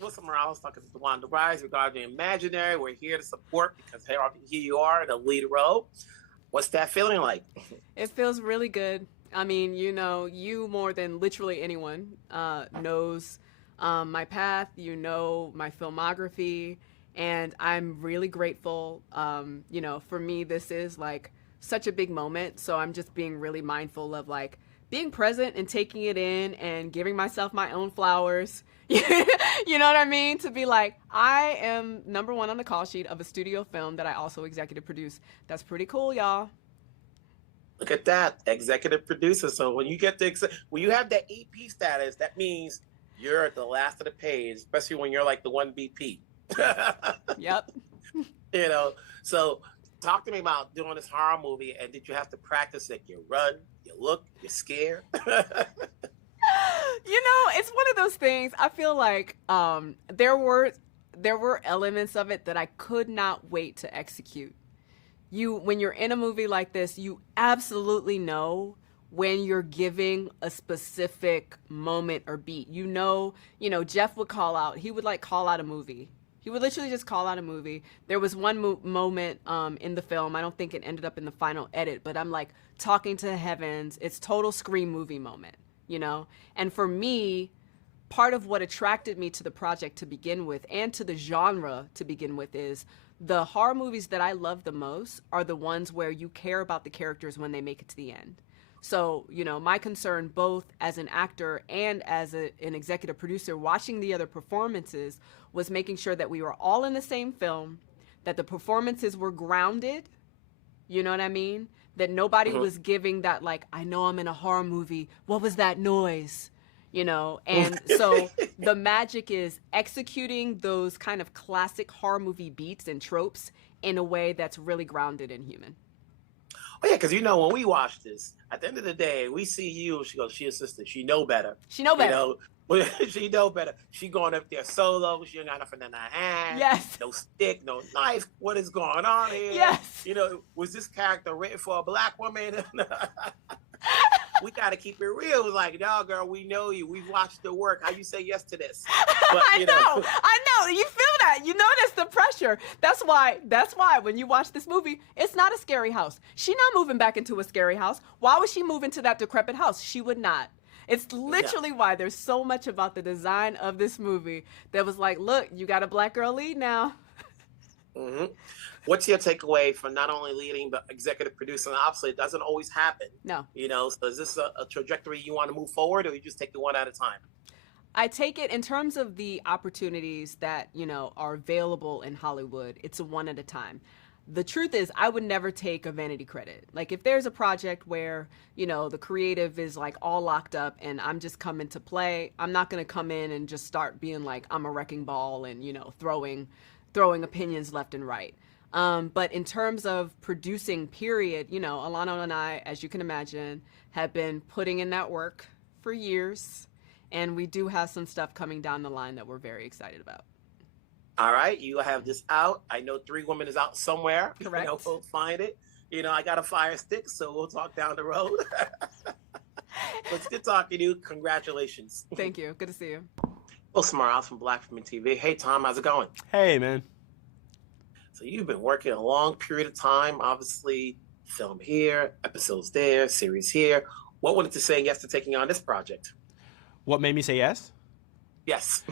Wilson Morales talking to DeWanda Wise regarding the imaginary. We're here to support because here you are in the lead role. What's that feeling like? It feels really good. I mean, you more than literally anyone knows my path, my filmography, and I'm really grateful. For me, this is like such a big moment. So I'm just being really mindful of like being present and taking it in and giving myself my own flowers. You know what I mean? To be like, I am number one on the call sheet of a studio film that I also executive produce. That's pretty cool, y'all. Look at that, executive producer. So when you get when you have that EP status, that means you're at the last of the page, especially when you're like the one BP. Yep. So talk to me about doing this horror movie, and did you have to practice it? You run, you look, you're scared. It's one of those things. I feel like there were elements of it that I could not wait to execute. When you're in a movie like this, you absolutely know when you're giving a specific moment or beat. Jeff would call out. He would like call out a movie. He would literally just call out a movie. There was one moment in the film. I don't think it ended up in the final edit, but I'm like talking to the heavens. It's total Scream movie moment, And for me, part of what attracted me to the project to begin with and to the genre to begin with is the horror movies that I love the most are the ones where you care about the characters when they make it to the end. So, my concern both as an actor and as an executive producer watching the other performances was making sure that we were all in the same film, that the performances were grounded, you know what I mean? That nobody was giving that like, I know I'm in a horror movie, what was that noise? And so the magic is executing those kind of classic horror movie beats and tropes in a way that's really grounded and human. Oh yeah, because when we watch this, at the end of the day, we see you. She goes, she a sister. She know better. She know better. She know better. She going up there solo. She ain't got nothing in her hand. Yes. No stick, no knife. What is going on here? Yes. Was this character written for a black woman? We got to keep it real. It was like, no, girl, we know you. We've watched the work. How you say yes to this? But, I know. You feel that. You notice the pressure. That's why when you watch this movie, it's not a scary house. She not moving back into a scary house. Why would she move into that decrepit house? She would not. It's literally why there's so much about the design of this movie that was like, look, you got a black girl lead now. Mm-hmm. What's your takeaway from not only leading but executive producing? Obviously, it doesn't always happen. No. So is this a trajectory you want to move forward, or you just take it one at a time? I take it in terms of the opportunities that, are available in Hollywood. It's a one at a time. The truth is, I would never take a vanity credit. Like if there's a project where, the creative is like all locked up and I'm just coming to play, I'm not going to come in and just start being like, I'm a wrecking ball and, throwing opinions left and right. But in terms of producing, period, Alana and I, as you can imagine, have been putting in that work for years. And we do have some stuff coming down the line that we're very excited about. All right. You have this out. I know 3 Women is out somewhere. Correct. We'll find it. I got a fire stick, so we'll talk down the road. It's good talking to you. Congratulations. Thank you. Good to see you. Well, Smarals from Black Women TV. Hey, Tom, how's it going? Hey, man. So you've been working a long period of time, obviously, film here, episodes there, series here. What wanted to say yes to taking on this project? What made me say yes? Yes.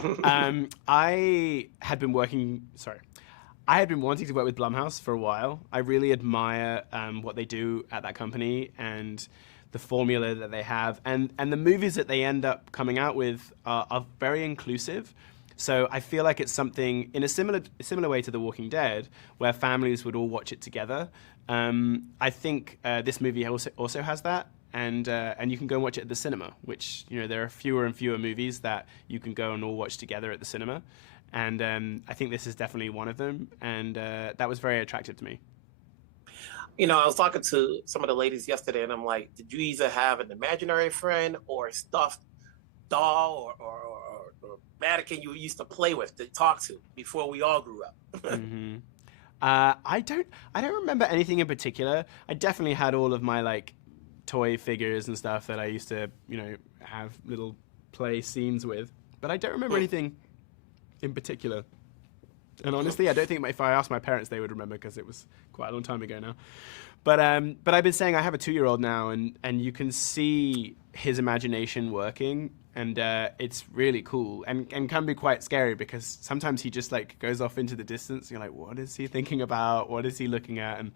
I had been wanting to work with Blumhouse for a while. I really admire what they do at that company and the formula that they have. And the movies that they end up coming out with are very inclusive. So I feel like it's something in a similar way to The Walking Dead, where families would all watch it together. I think this movie also has that. And you can go and watch it at the cinema, which, there are fewer and fewer movies that you can go and all watch together at the cinema. And I think this is definitely one of them. And that was very attractive to me. I was talking to some of the ladies yesterday, and I'm like, did you either have an imaginary friend or a stuffed doll or mannequin you used to play with, to talk to before we all grew up? Mm-hmm. I don't remember anything in particular. I definitely had all of my, toy figures and stuff that I used to, have little play scenes with. But I don't remember anything in particular. And honestly, I don't think if I asked my parents, they would remember because it was quite a long time ago now. But I've been saying I have a 2-year-old now, and you can see his imagination working, and it's really cool and can be quite scary because sometimes he just like goes off into the distance. You're like, what is he thinking about? What is he looking at? And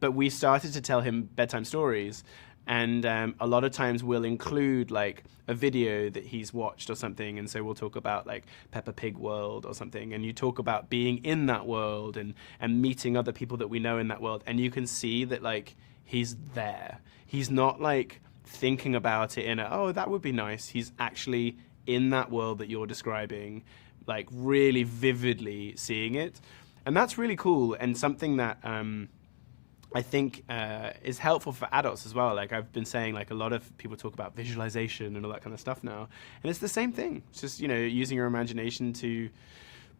but we started to tell him bedtime stories, and a lot of times we'll include like a video that he's watched or something, and so we'll talk about like Peppa Pig world or something, and you talk about being in that world and meeting other people that we know in that world, and you can see that like he's there. He's not like thinking about it in a, oh, that would be nice. He's actually in that world that you're describing, like really vividly seeing it, and that's really cool and something that I think is helpful for adults as well. Like I've been saying, like a lot of people talk about visualization and all that kind of stuff now, and it's the same thing. It's just, you know, using your imagination to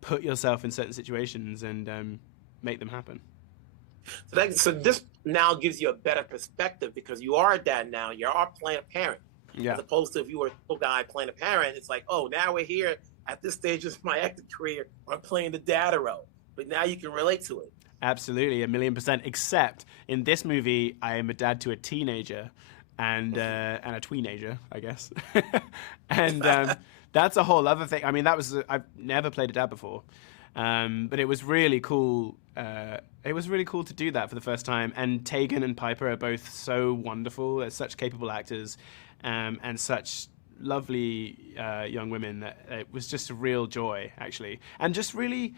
put yourself in certain situations and make them happen. So this now gives you a better perspective because you are a dad now. You are playing a parent. Yeah. As opposed to if you were a little guy playing a parent, it's like, oh, now we're here at this stage of my acting career, I'm playing the dad role. But now you can relate to it. Absolutely, 1,000,000%. Except in this movie, I am a dad to a teenager and a tweenager, I guess. And that's a whole other thing. I mean, I've never played a dad before, but it was really cool. It was really cool to do that for the first time. And Taegen and Pyper are both so wonderful. They're such capable actors and such lovely young women that it was just a real joy, actually. And just really,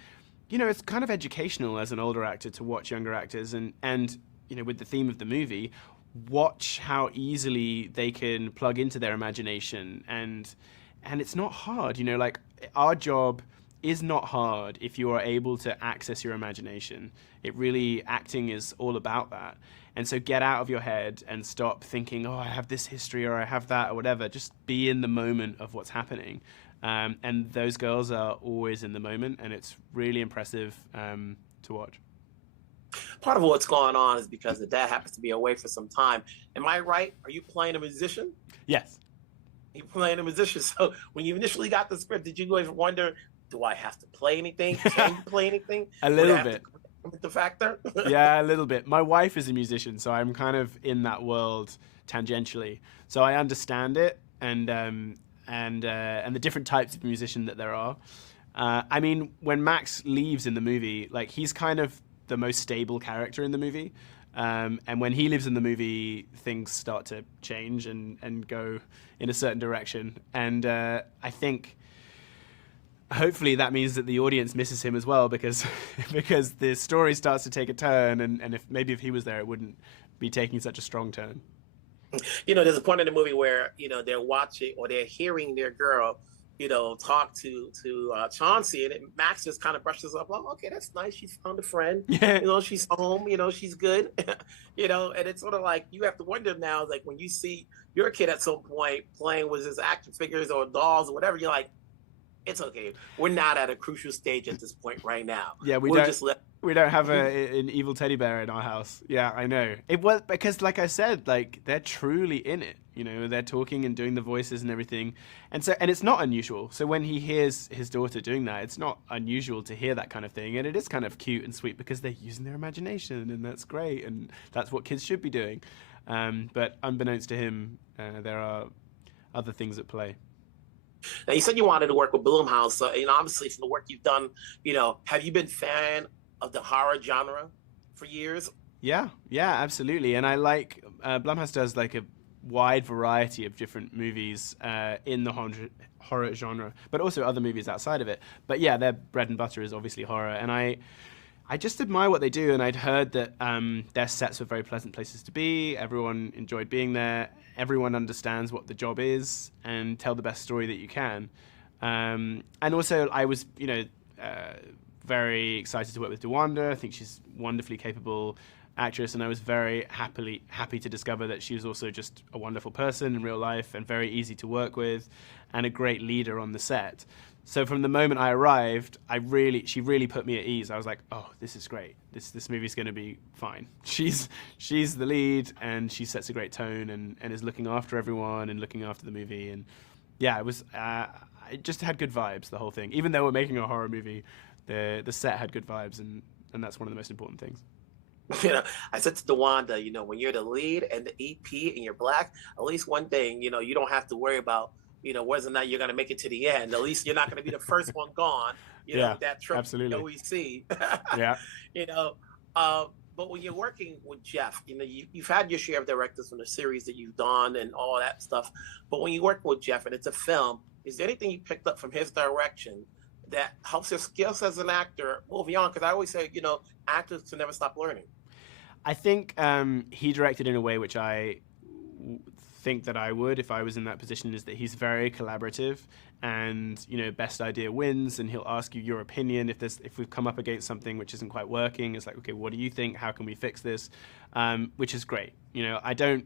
you know, it's kind of educational as an older actor to watch younger actors and you know, with the theme of the movie, watch how easily they can plug into their imagination. And it's not hard, you know, like our job is not hard if you are able to access your imagination. It really, acting is all about that. And so get out of your head and stop thinking, oh, I have this history or I have that or whatever. Just be in the moment of what's happening. And those girls are always in the moment, and it's really impressive to watch. Part of what's going on is because the dad happens to be away for some time. Am I right? Are you playing a musician? Yes. You're playing a musician. So when you initially got the script, did you go and wonder, do I have to play anything? Can you play anything? A little bit. The factor? Yeah, a little bit. My wife is a musician, so I'm kind of in that world tangentially. So I understand it and the different types of musician that there are. I mean, when Max leaves in the movie, like he's kind of the most stable character in the movie. And when he lives in the movie, things start to change and go in a certain direction. And I think hopefully that means that the audience misses him as well because the story starts to take a turn. And if he was there, it wouldn't be taking such a strong turn. You know, there's a point in the movie where, you know, they're watching or they're hearing their girl, you know, talk to Chauncey, and Max just kind of brushes up, oh, okay, that's nice. She's found a friend. Yeah. You know, she's home. You know, she's good. You know, and it's sort of like you have to wonder now, like when you see your kid at some point playing with his action figures or dolls or whatever, you're like, it's okay. We're not at a crucial stage at this point right now. Yeah, we don't have an evil teddy bear in our house. Yeah, I know. It was because, like I said, like they're truly in it. You know, they're talking and doing the voices and everything, and it's not unusual. So when he hears his daughter doing that, it's not unusual to hear that kind of thing, and it is kind of cute and sweet because they're using their imagination, and that's great, and that's what kids should be doing. But unbeknownst to him, there are other things at play. Now, you said you wanted to work with Blumhouse, so, and obviously from the work you've done, you know, have you been a fan of the horror genre for years? Yeah, absolutely. And I like Blumhouse does like a wide variety of different movies in the horror genre, but also other movies outside of it. But yeah, their bread and butter is obviously horror, and I just admire what they do. And I'd heard that their sets were very pleasant places to be. Everyone enjoyed being there. Everyone understands what the job is and tell the best story that you can. And also, I was, you know, very excited to work with DeWanda. I think she's a wonderfully capable actress, and I was very happy to discover that she was also just a wonderful person in real life and very easy to work with and a great leader on the set. So from the moment I arrived, she really put me at ease. I was like, oh, this is great. This movie's going to be fine. She's the lead, and she sets a great tone and is looking after everyone and looking after the movie. And yeah, it was it just had good vibes, the whole thing. Even though we're making a horror movie, the set had good vibes, and that's one of the most important things. You know, I said to DeWanda, you know, when you're the lead and the EP and you're black, at least one thing, you know, you don't have to worry about, you know, whether or not you're going to make it to the end. At least you're not going to be the first one gone. You know, that trope absolutely. that we see. Yeah. You know, but when you're working with Jeff, you know, you've had your share of directors from the series that you've done and all that stuff. But when you work with Jeff and it's a film, is there anything you picked up from his direction that helps your skills as an actor moving on? Because I always say, you know, actors can never stop learning. I think he directed in a way which I think that I would if I was in that position, is that he's very collaborative, and you know, best idea wins, and he'll ask you your opinion if we've come up against something which isn't quite working. It's like, okay, what do you think? How can we fix this? Which is great. You know, I don't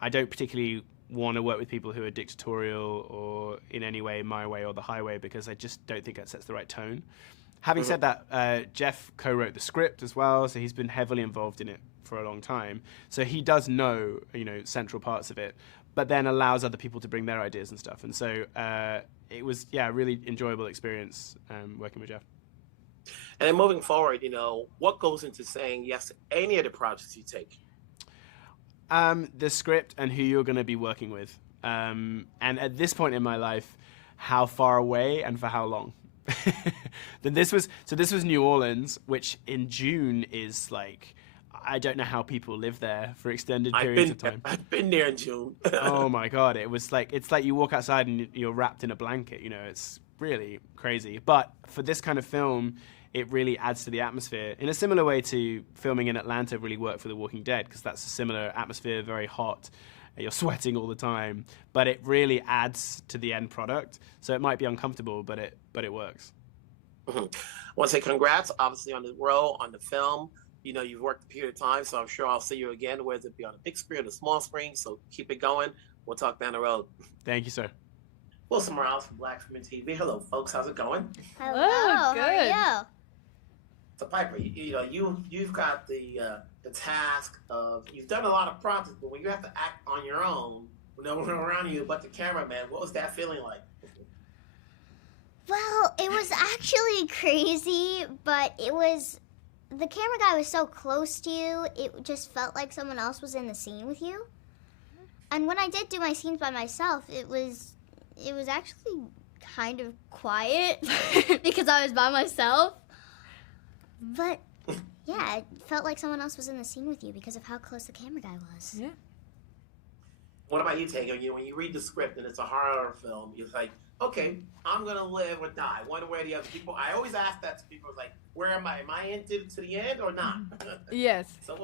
particularly want to work with people who are dictatorial or in any way my way or the highway, because I just don't think that sets the right tone. Having said that, Jeff co-wrote the script as well, so he's been heavily involved in it for a long time. So he does know, you know, central parts of it, but then allows other people to bring their ideas and stuff. And so it was, a really enjoyable experience working with Jeff. And then moving forward, you know, what goes into saying yes to any of the projects you take? The script and who you're going to be working with. And at this point in my life, how far away and for how long. Then this was New Orleans, which in June is like, I don't know how people live there for extended periods of time. I've been there in June. Oh my God. It's like you walk outside and you're wrapped in a blanket, you know, it's really crazy. But for this kind of film, it really adds to the atmosphere in a similar way to filming in Atlanta really worked for The Walking Dead, because that's a similar atmosphere, very hot. You're sweating all the time, but it really adds to the end product. So it might be uncomfortable, but it works. I want to say congrats, obviously, on the role, on the film. You know, you've worked a period of time, so I'm sure I'll see you again, whether it be on a big screen or the small screen. So keep it going. We'll talk down the road. Thank you, sir. Wilson Morales from Black Women TV. Hello, folks. How's it going? Hello. Good. How are you? So Pyper, you know, you've got the task of, you've done a lot of projects, but when you have to act on your own, with no one around you but the cameraman, what was that feeling like? Well, it was actually crazy, but the camera guy was so close to you, it just felt like someone else was in the scene with you. And when I did do my scenes by myself, it was actually kind of quiet because I was by myself. But yeah, it felt like someone else was in the scene with you because of how close the camera guy was. Yeah. What about you, Taegen? You know, when you read the script and it's a horror film, you're like, okay, I'm gonna live or die, one way or the other. People, I always ask that to people, like, where am I? Am I into to the end or not? Yes. So,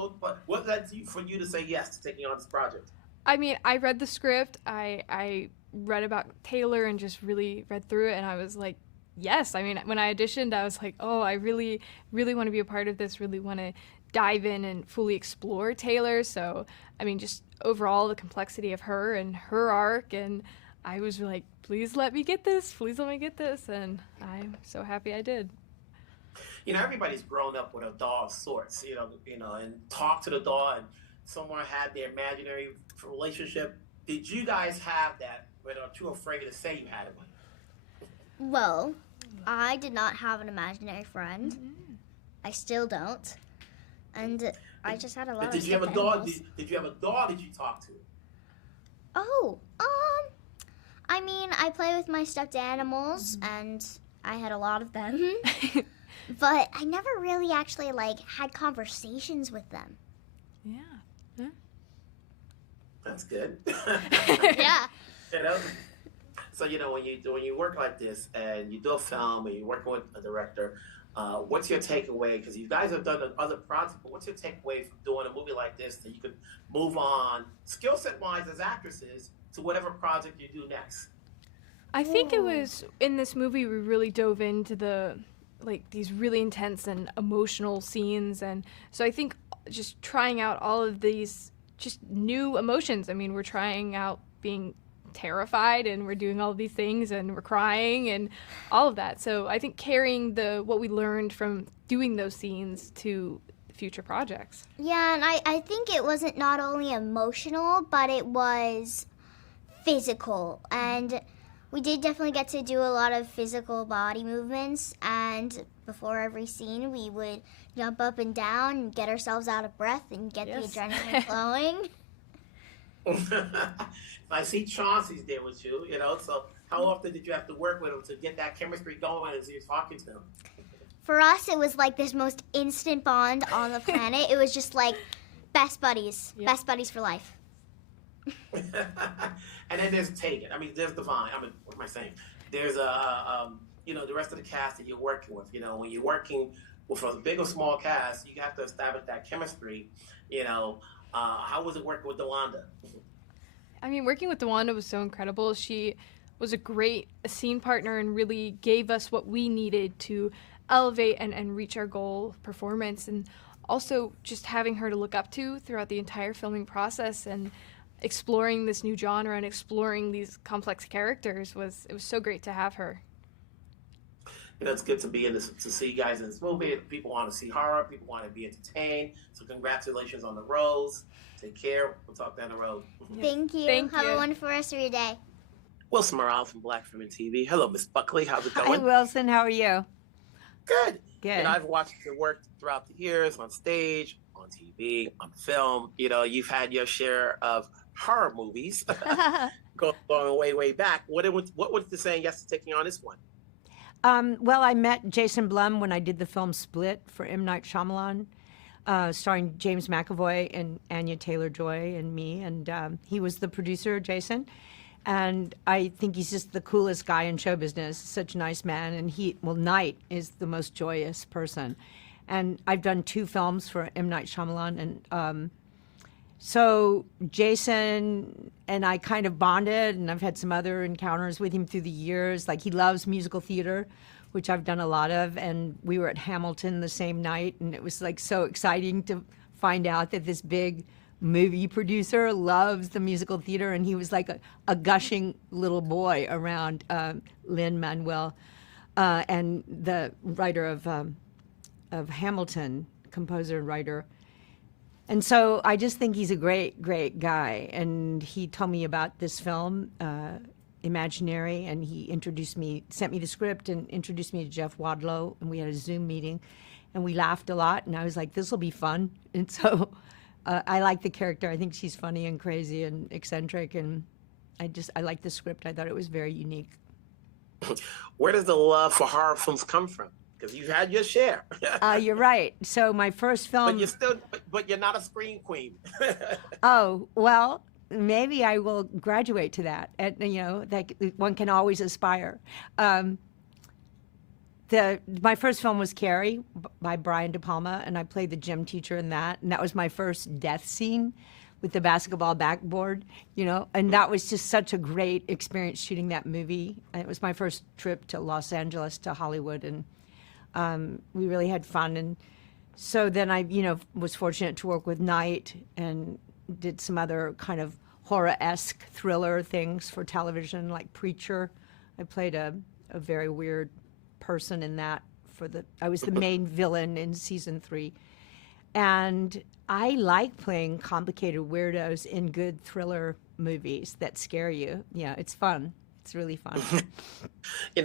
what led for you to say yes to taking on this project? I mean, I read the script. I read about Taylor and just really read through it, and I was like, yes. I mean, when I auditioned, I was like, oh, I really, really want to be a part of this, really want to dive in and fully explore Taylor. So, I mean, just overall the complexity of her and her arc, and I was like, please let me get this, and I'm so happy I did. You know, everybody's grown up with a doll of sorts, you know, and talked to the doll, and someone had their imaginary relationship. Did you guys have that, but are too afraid to say you had one? Well, I did not have an imaginary friend. Mm-hmm. I still don't. And I just had a lot of Did you have a stuffed doll? animals. Did you have a doll? Did you talk to? Oh, I mean, I play with my stuffed animals, and I had a lot of them. But I never really actually, had conversations with them. Yeah. That's good. Yeah. You know? So, you know, when you work like this and you do a film and you're working with a director, what's your takeaway? Because you guys have done other projects, but what's your takeaway from doing a movie like this that you could move on, skill set wise as actresses, to whatever project you do next? I think it was in this movie we really dove into these really intense and emotional scenes, and so I think just trying out all of these just new emotions. I mean, we're trying out being terrified, and we're doing all of these things, and we're crying and all of that. So I think carrying what we learned from doing those scenes to future projects. Yeah, and I think it wasn't not only emotional, but it was physical. And We did definitely get to do a lot of physical body movements, and before every scene, we would jump up and down and get ourselves out of breath and get the adrenaline flowing. I see Chauncey's there with you, so how often did you have to work with him to get that chemistry going as you're talking to him? For us, it was like this most instant bond on the planet. It was just like best buddies, best buddies for life. And then there's Taegen. I mean, there's Divine. I mean, what am I saying? There's the rest of the cast that you're working with. When you're working with a big or small cast, you have to establish that chemistry. How was it working with DeWanda? I mean, working with DeWanda was so incredible. She was a great scene partner and really gave us what we needed to elevate and reach our goal performance. And also just having her to look up to throughout the entire filming process and exploring this new genre and exploring these complex characters it was so great to have her. It's good to be in this, to see you guys in this movie. People want to see horror. People want to be entertained. So congratulations on the roles. Take care. We'll talk down the road. Thank you. Have a wonderful rest of your day. Wilson Morales from Black Film and TV. Hello, Miss Buckley. How's it going? Hi, Wilson. How are you? Good. Good. And I've watched your work throughout the years on stage, on TV, on film. You've had your share of horror movies going way back. What was the saying yes to taking on this one? Well, I met Jason Blum when I did the film Split for M. Night Shyamalan, starring James McAvoy and Anya Taylor-Joy and me. And he was the producer, Jason. And I think he's just the coolest guy in show business. Such a nice man. And Night is the most joyous person. And I've done 2 films for M. Night Shyamalan. And so Jason and I kind of bonded, and I've had some other encounters with him through the years. Like, he loves musical theater, which I've done a lot of. And we were at Hamilton the same night, and it was like so exciting to find out that this big movie producer loves the musical theater, and he was like a gushing little boy around Lin-Manuel and the writer of Hamilton, composer and writer. And so I just think he's a great, great guy. And he told me about this film, Imaginary, and he sent me the script and introduced me to Jeff Wadlow, and we had a Zoom meeting, and we laughed a lot, and I was like, this will be fun. And so I like the character. I think she's funny and crazy and eccentric, and I like the script. I thought it was very unique. Where does the love for horror films come from? Because you've had your share. You're right. So my first film. But you're not a scream queen. Oh, well, maybe I will graduate to that. And that one can always aspire. My first film was Carrie by Brian De Palma, and I played the gym teacher in that. And that was my first death scene with the basketball backboard, and that was just such a great experience shooting that movie. And it was my first trip to Los Angeles, to Hollywood, and we really had fun. And so then I, was fortunate to work with Night and did some other kind of horror-esque thriller things for television, like Preacher. I played a very weird person in that. I was the main villain in season 3. And I like playing complicated weirdos in good thriller movies that scare you. Yeah, it's fun. It's really fun.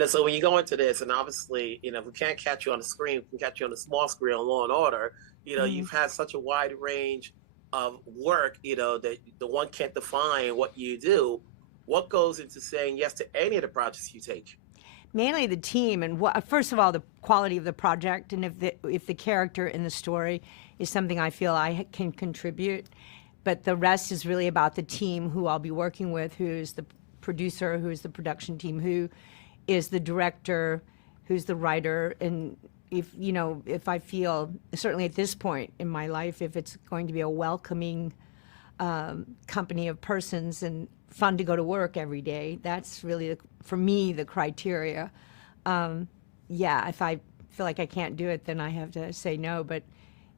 So when you go into this, and obviously, if we can't catch you on the screen, we can catch you on the small screen on Law and Order. You've had such a wide range of work, that the one can't define what you do. What goes into saying yes to any of the projects you take? Mainly the team, and first of all, the quality of the project, and if the character in the story is something I feel I can contribute. But the rest is really about the team who I'll be working with, who's the producer, who's the production team, who is the director, who's the writer. And if I feel, certainly at this point in my life, if it's going to be a welcoming company of persons and fun to go to work every day, that's really, for me, the criteria. If I feel like I can't do it, then I have to say no. But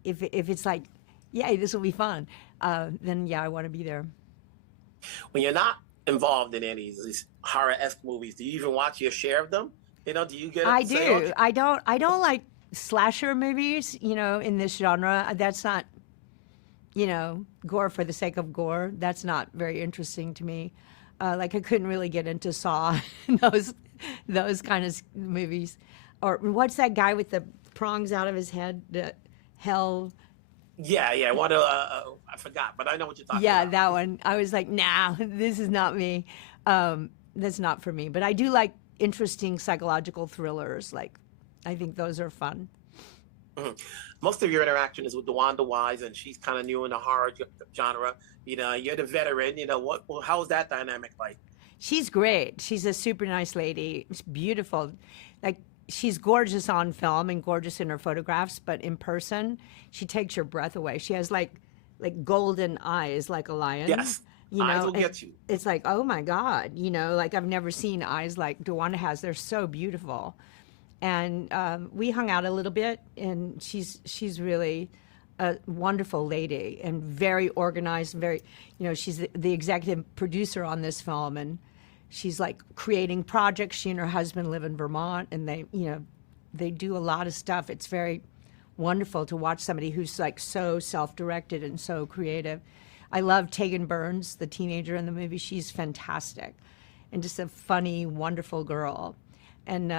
if it's like, yay, this will be fun, then I want to be there. When you're not involved in any of these horror-esque movies, do you even watch your share of them? Do you get? I do. Okay. I don't like slasher movies. In this genre, that's not, gore for the sake of gore. That's not very interesting to me. Like I couldn't really get into Saw, those kind of movies. Or what's that guy with the prongs out of his head? Hell. Yeah. I forgot, but I know what you're talking Yeah, about. that one. I was like, nah, this is not me. That's not for me. But I do like interesting psychological thrillers. Like, I think those are fun. Most of your interaction is with DeWanda Wise, and she's kind of new in the horror genre. You're the veteran. How is that dynamic like? She's great. She's a super nice lady. She's beautiful. Like, she's gorgeous on film and gorgeous in her photographs, but in person, she takes your breath away. She has like golden eyes, like a lion. Yes, eyes will get you. It's like, oh my God, like I've never seen eyes like DeWanda has. They're so beautiful. And we hung out a little bit, and she's really a wonderful lady and very organized, very, she's the executive producer on this film, and she's like creating projects. She and her husband live in Vermont, and they do a lot of stuff. It's very wonderful to watch somebody who's like so self-directed and so creative. I love Taegen Burns, the teenager in the movie. She's fantastic and just a funny, wonderful girl. And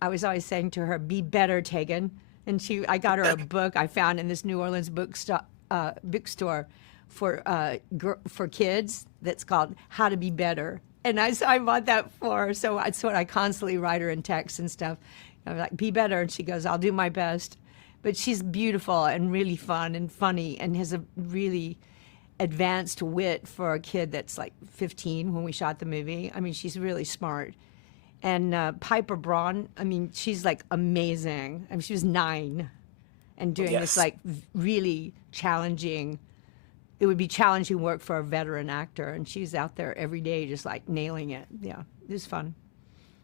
I was always saying to her, "Be better, Taegen." And I got her a book I found in this New Orleans bookstore for kids that's called How to Be Better. And I bought that for her, so that's what I constantly write her in texts and stuff. I'm like, "Be better," and she goes, "I'll do my best." But she's beautiful and really fun and funny and has a really advanced wit for a kid that's like 15 when we shot the movie. I mean, she's really smart. And Pyper Braun, I mean, she's like amazing. I mean, she was 9 and doing this like really challenging, it would be challenging work for a veteran actor. And she's out there every day just like nailing it. Yeah, it was fun.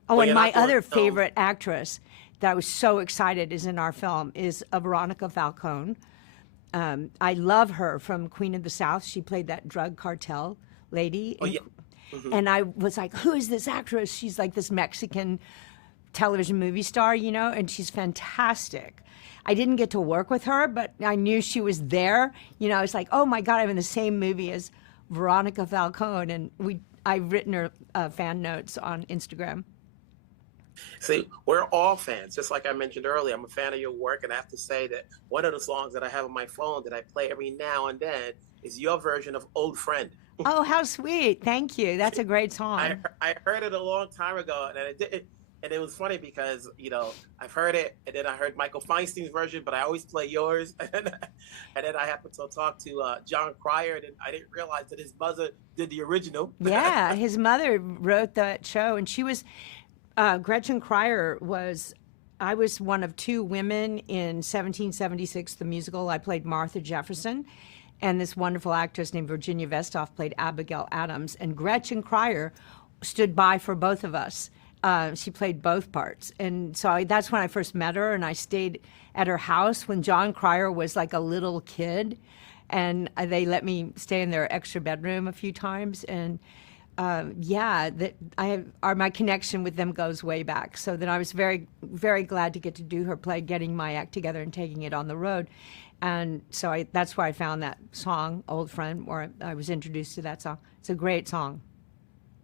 Oh, Well, and you're my not doing other film. favorite actress that I was so excited is in our film is Veronica Falcone. I love her from Queen of the South. She played that drug cartel lady. Oh, yeah. And I was like, who is this actress? She's like this Mexican television movie star, and she's fantastic. I didn't get to work with her, but I knew she was there. I was like, oh my God, I'm in the same movie as Veronica Falcone. And I've written her fan notes on Instagram. See, we're all fans. Just like I mentioned earlier, I'm a fan of your work, and I have to say that one of the songs that I have on my phone that I play every now and then is your version of "Old Friend." Oh, how sweet. Thank you. That's a great song. I heard it a long time ago, and it was funny because I've heard it, and then I heard Michael Feinstein's version, but I always play yours, and then I happened to talk to John Cryer, and I didn't realize that his mother did the original. Yeah, his mother wrote that show, and she was Gretchen Cryer I was one of 2 women in 1776, the musical. I played Martha Jefferson, and this wonderful actress named Virginia Vestoff played Abigail Adams, and Gretchen Cryer stood by for both of us. She played both parts, and so that's when I first met her, and I stayed at her house when John Cryer was like a little kid, and they let me stay in their extra bedroom a few times, and my connection with them goes way back. So then I was very, very glad to get to do her play, Getting My Act Together and Taking It on the Road. And so that's where I found that song, Old Friend, where I was introduced to that song. It's a great song.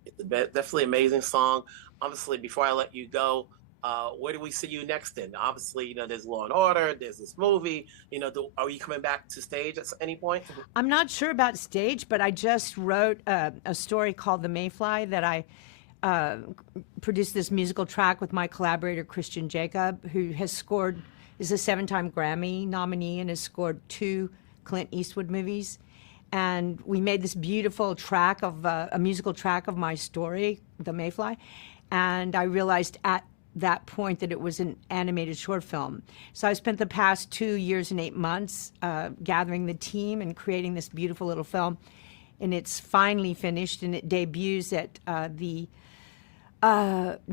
It's definitely an amazing song. Obviously, before I let you go, where do we see you next in? Obviously, there's Law and Order, there's this movie. Are you coming back to stage at any point? I'm not sure about stage, but I just wrote a story called The Mayfly that I produced this musical track with my collaborator, Christian Jacob, who is a 7-time Grammy nominee and has scored 2 Clint Eastwood movies. And we made this beautiful track a musical track of my story, The Mayfly. And I realized at that point that it was an animated short film. So I spent the past 2 years and 8 months gathering the team and creating this beautiful little film. And it's finally finished, and it debuts at the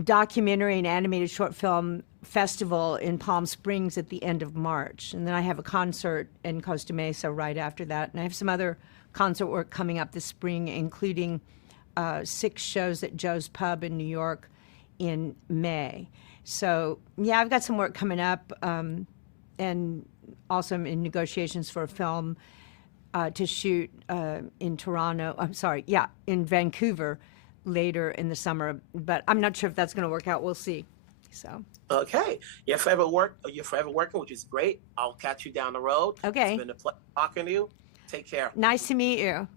documentary and animated short film festival in Palm Springs at the end of March. And then I have a concert in Costa Mesa right after that. And I have some other concert work coming up this spring, including 6 shows at Joe's Pub in New York in May. So, yeah, I've got some work coming up, and also I'm in negotiations for a film to shoot in Vancouver later in the summer, but I'm not sure if that's going to work out. We'll see. So. Okay. You're forever working, which is great. I'll catch you down the road. Okay. It's been a pleasure talking to you. Take care. Nice to meet you.